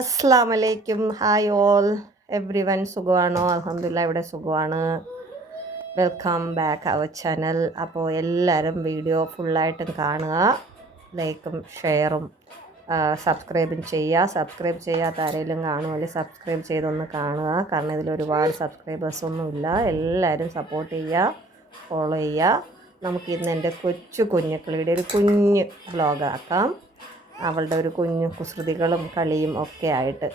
അസ്സലാമലൈക്കും. Hi all everyone. സുഖമാണോ? അൽഹംദുലില്ലാ ഇവിടെ സുഖമാണ്. Welcome back our channel. അപ്പോൾ എല്ലാവരും വീഡിയോ ഫുള്ളായിട്ടും കാണുക, ലൈക്കും ഷെയറും സബ്സ്ക്രൈബും ചെയ്യുക. സബ്സ്ക്രൈബ് ചെയ്യാത്ത ആരെങ്കിലും കാണുമല്ലോ, സബ്സ്ക്രൈബ് ചെയ്തൊന്ന് കാണുക. കാരണം ഇതിൽ ഒരുപാട് സബ്സ്ക്രൈബേഴ്സൊന്നുമില്ല. എല്ലാവരും സപ്പോർട്ട് ചെയ്യുക, ഫോളോ ചെയ്യുക. നമുക്കിന്ന് എൻ്റെ കുഞ്ഞുക്കിളിയുടെ ഒരു കുഞ്ഞ് വ്ലോഗാക്കാം. അവളുടെ ഒരു കുഞ്ഞു കുസൃതികളും കളിയും ഒക്കെ ആയിട്ട്.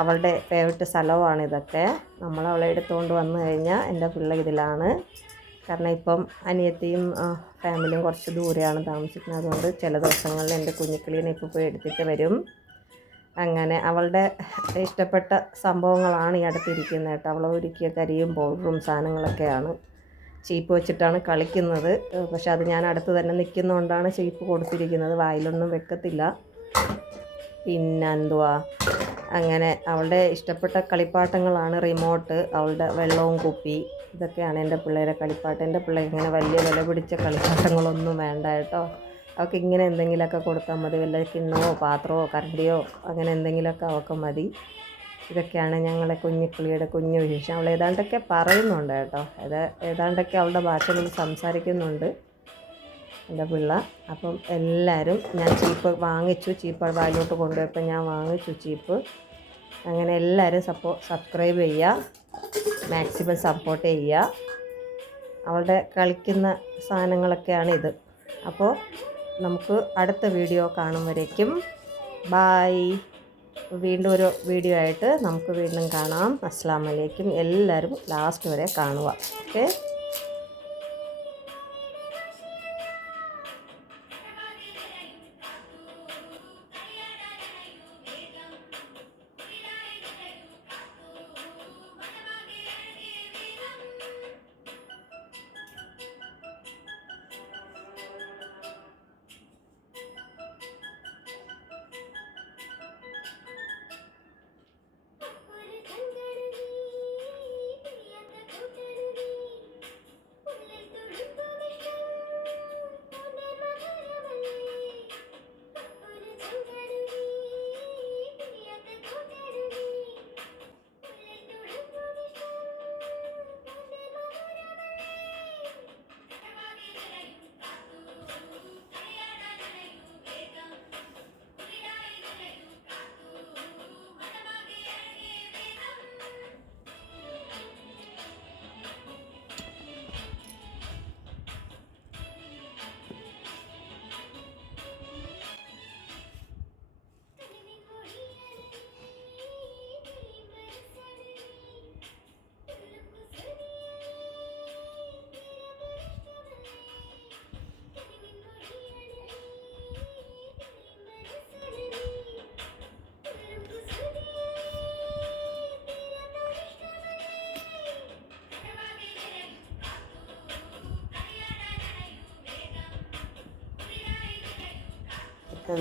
അവളുടെ ഫേവററ്റ് സ്ഥലമാണ് ഇതൊക്കെ. നമ്മൾ അവളെ എടുത്തുകൊണ്ട് വന്നു കഴിഞ്ഞാൽ എൻ്റെ പിള്ള ഇതിലാണ്. കാരണം ഇപ്പം അനിയത്തിയും ഫാമിലിയും കുറച്ച് ദൂരെയാണ് താമസിക്കുന്നത്. അതുകൊണ്ട് ചില ദിവസങ്ങളിൽ എൻ്റെ കുഞ്ഞിക്കിളീനെ ഇപ്പോൾ പോയി എടുത്തിട്ട് വരും. അങ്ങനെ അവളുടെ ഇഷ്ടപ്പെട്ട സംഭവങ്ങളാണ് ഈ അടുത്തിരിക്കുന്നത് കേട്ടോ. അവളെ ഒരുക്കിയ കരിയും പൗഡറും സാധനങ്ങളൊക്കെയാണ്. ചീപ്പ് വെച്ചിട്ടാണ് കളിക്കുന്നത്. പക്ഷെ അത് ഞാൻ അടുത്ത് തന്നെ നിൽക്കുന്നതുകൊണ്ടാണ് ചീപ്പ് കൊടുത്തിരിക്കുന്നത്. വായിലൊന്നും വെക്കത്തില്ല. പിന്നെ എന്തുവാ, അങ്ങനെ അവളുടെ ഇഷ്ടപ്പെട്ട കളിപ്പാട്ടങ്ങളാണ് റിമോട്ട്, അവളുടെ വെള്ളവും കുപ്പി. ഇതൊക്കെയാണ് എൻ്റെ പിള്ളേരെ കളിപ്പാട്ടം. എൻ്റെ പിള്ളേർ ഇങ്ങനെ വലിയ വില പിടിച്ച കളിപ്പാട്ടങ്ങളൊന്നും വേണ്ട കേട്ടോ. അവൾക്ക് ഇങ്ങനെ എന്തെങ്കിലുമൊക്കെ കൊടുത്താൽ മതി. വല്ല കിണ്ണമോ പാത്രമോ കരണ്ടിയോ അങ്ങനെ എന്തെങ്കിലുമൊക്കെ അവൾക്ക് മതി. ഇതൊക്കെയാണ് ഞങ്ങളെ കുഞ്ഞിക്കിളിയുടെ കുഞ്ഞു വിശേഷം. അവൾ ഏതാണ്ടൊക്കെ പറയുന്നുണ്ട് കേട്ടോ. ഏതാണ്ടൊക്കെ അവളുടെ ഭാഷയിൽ സംസാരിക്കുന്നുണ്ട് എൻ്റെ പിള്ള. അപ്പം എല്ലാവരും, ഞാൻ ചീപ്പ് വാങ്ങിച്ചു, ചീപ്പ് വായിലോട്ട് കൊണ്ടുപോയപ്പോൾ ഞാൻ വാങ്ങിച്ചു ചീപ്പ്. അങ്ങനെ എല്ലാവരും സബ്സ്ക്രൈബ് ചെയ്യുക, മാക്സിമം സപ്പോർട്ട് ചെയ്യുക. അവളുടെ കളിക്കുന്ന സാധനങ്ങളൊക്കെയാണ് ഇത്. അപ്പോൾ നമുക്ക് അടുത്ത വീഡിയോ കാണുമ്പോഴേക്കും ബായ്. വീണ്ടും ഒരു വീഡിയോ ആയിട്ട് നമുക്ക് വീണ്ടും കാണാം. അസ്സലാമു അലൈക്കും. എല്ലാവരും ലാസ്റ്റ് വരെ കാണുക. ഓക്കെ.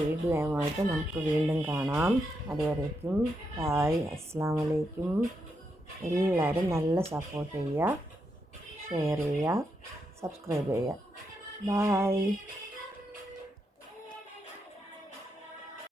വീഡിയോയുമായിട്ട് നമുക്ക് വീണ്ടും കാണാം. അതുവരേക്കും ബായ്. അസ്സലാമു അലൈക്കും. എല്ലാവരും നല്ല സപ്പോർട്ട് ചെയ്യുക, ഷെയർ ചെയ്യുക, സബ്സ്ക്രൈബ് ചെയ്യുക. ബായ്.